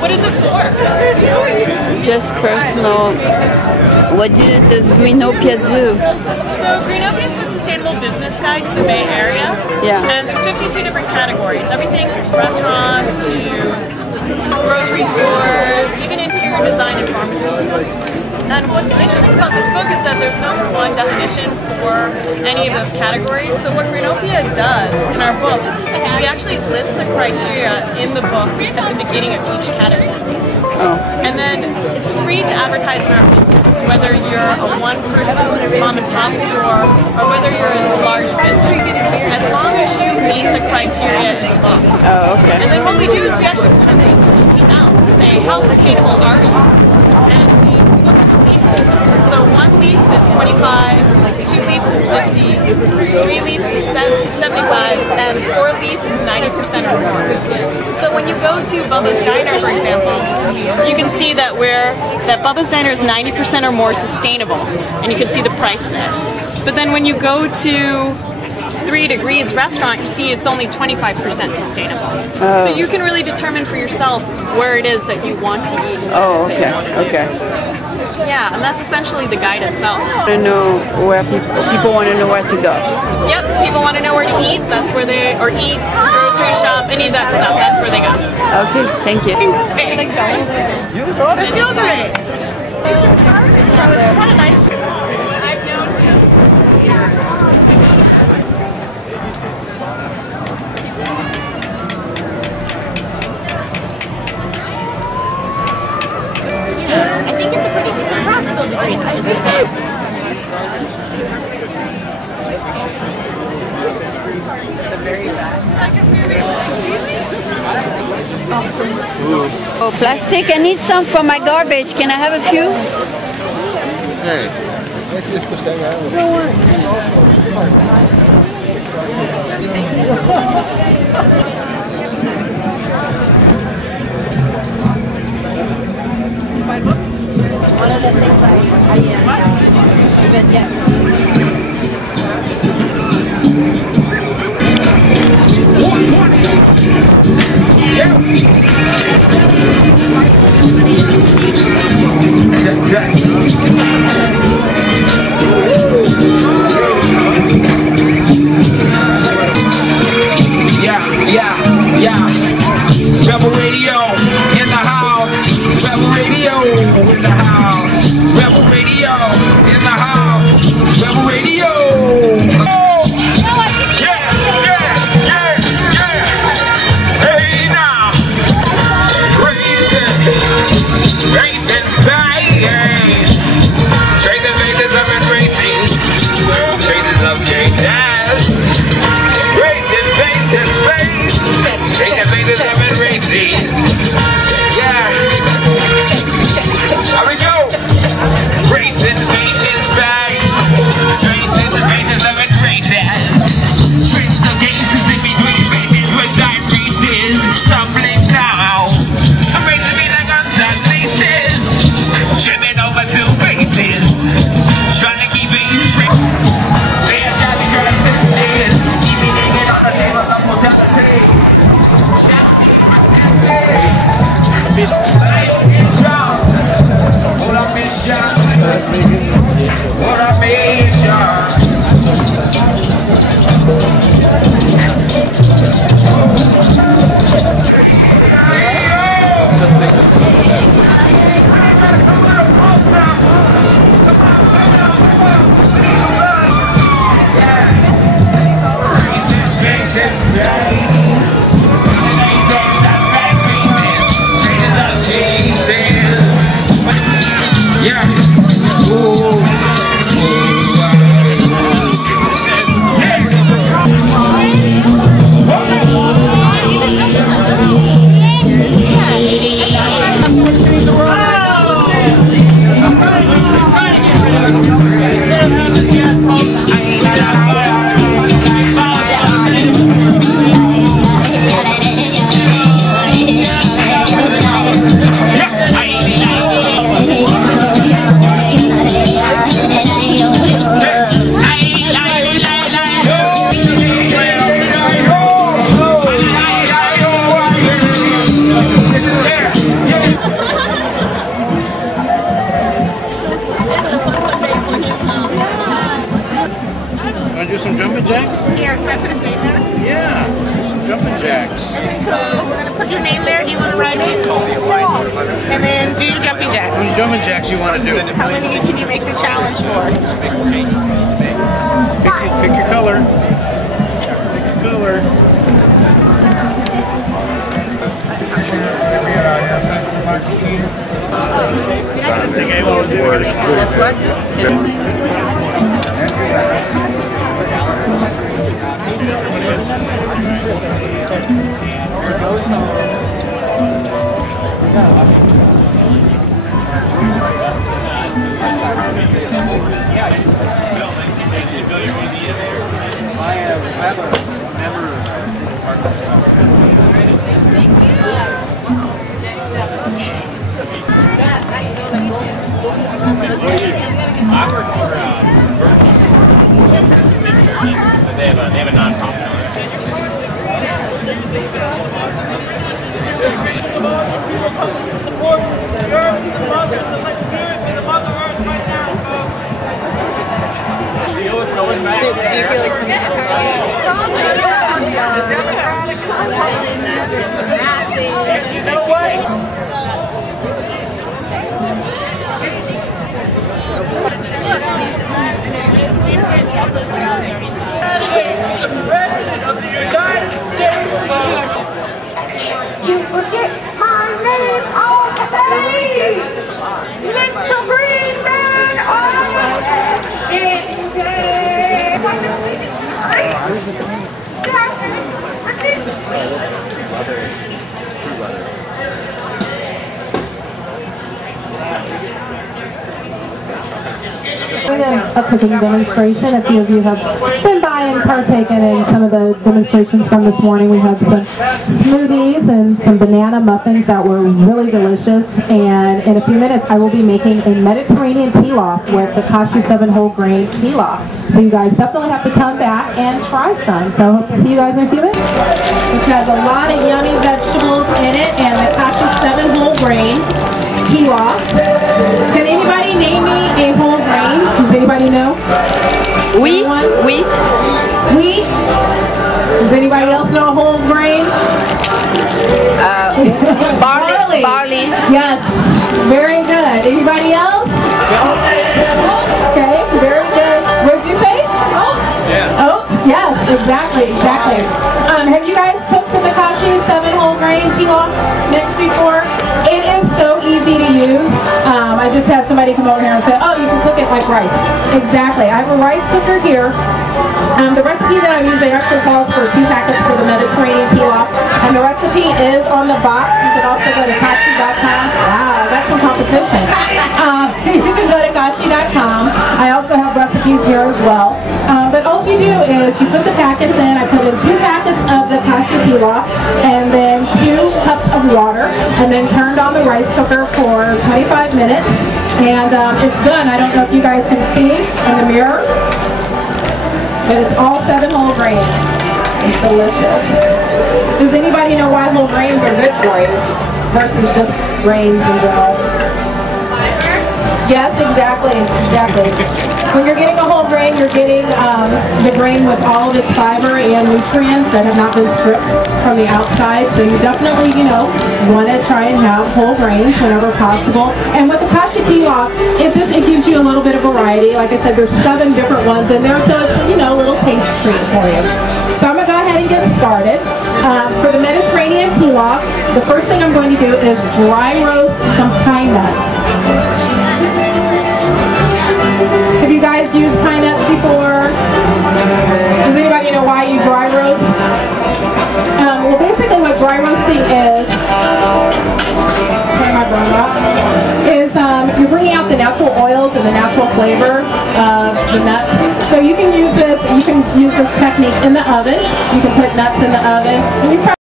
What is it for? Just personal. What does Greenopia do? So Greenopia is a sustainable business guide to the Bay Area. Yeah. And there's 52 different categories. Everything from restaurants to grocery stores, even interior design and pharmacies. And what's interesting about this book is that there's no one definition for any of those categories. So what Greenopia does in our book is we actually list the criteria in the book at the beginning of each category. Oh. And then it's free to advertise in our business, whether you're a one-person mom and pop store or whether you're a large business, as long as you meet the criteria in the book. Oh, okay. And then what we do is we actually send a research team out and say, how sustainable are you? And we look at the leaf system. So one leaf is 25, two leaves is 50, three leaves is 75, and four leaves is 90% or more. So when you go to Bubba's Diner, for example, you can see that Bubba's Diner is 90% or more sustainable, and you can see the price there. But then when you go to 3 Degrees restaurant, you see it's only 25% sustainable. Oh. So you can really determine for yourself where it is that you want to eat. Oh, okay, okay. Yeah, and that's essentially the guide itself. I want to know where people want to know where to go. Yep, people want to know where to eat. That's where they, or eat, grocery shop, any of that stuff. That's where they go. Okay, thank you. Thanks. You got it. I feel great. What a nice trip. I've known him. I think it's a pretty good Oh, plastic. I need some for my garbage. Can I have a few? Hey, let's just put that out. One of the things I Rebel Radio in the house. Rebel Radio in the house. Rebel Radio in the house. Rebel Radio. Oh! Yeah, yeah, yeah, yeah. Hey now. Racing. Racing Spain. Tracing faces up and racing. Traces of chases. Racing faces Spain. Tracing faces up and racing. Yeah. Here we go. Racing faces Spain. Tracing the faces of and racing. Traces of cases in between faces. Which time races. Stumbling down. Some races be like untouched faces. Tripping over 2 faces. Trying to keep it straight. They're trying to crush it. Keep it hanging on the table. Almost out of pay. What a mission. So we're going to put your name there. Do you want to write it? And then do your jumping jacks. How many jumping jacks you want to do? How many can you make the challenge for? Pick your color. Pick your color. I think I will do it. I work for they have a non-profit. Do you feel like you know what? You forget my name on the page, Mr. Green Man on a cooking demonstration. A few of you have been by and partaken in some of the demonstrations from this morning. We had some smoothies and some banana muffins that were really delicious. And in a few minutes, I will be making a Mediterranean pilaf with the cashew 7 whole grain pilaf. So you guys definitely have to come back and try some. So I hope to see you guys in a few minutes. Which has a lot of yummy vegetables in it and the cashew 7 whole grain pilaf. Can anybody name me a whole grain? Does anybody know? Wheat. Wheat. Wheat? Does anybody else know a whole grain? Barley. Barley. Yes. Very good. Anybody else? Okay. Very good. What did you say? Oats. Yeah. Oats? Yes. Exactly. Exactly. Have you guys cooked with the cashew 7 whole grain pilaf mix before? It is so easy to use. I just had somebody come over here and say, oh, you can cook it like rice. Exactly. I have a rice cooker here. The recipe that I'm using actually calls for 2 packets for the Mediterranean pilaf. And the recipe is on the box. You can also go to cashew.com. Wow, that's some competition. You can go to cashew.com. I also have recipes here as well. But all you do is you put the packets in. I put in 2 packets of the cashew pilaf and then 2 cups of water, and then turned on the rice cooker for 25 minutes. And it's done. I don't know if you guys can see in the mirror, but it's all 7 whole grains. It's delicious. Does anybody know why whole grains are good for you versus just grains in general? Yes, exactly, exactly. When you're getting a whole grain, you're getting the grain with all of its fiber and nutrients that have not been stripped from the outside. So you definitely, want to try and have whole grains whenever possible. And with the cashew pilaf, it gives you a little bit of variety. Like I said, there's 7 different ones in there, so it's a little taste treat for you. So I'm gonna go ahead and get started. For the Mediterranean pilaf, the first thing I'm going to do is dry roast some pine nuts. Have you guys used pine nuts before? Does anybody know why you dry roast? Well, basically what dry roasting is, turn my burn off, is you're bringing out the natural oils and the natural flavor of the nuts. So you can use this technique in the oven. You can put nuts in the oven. And you've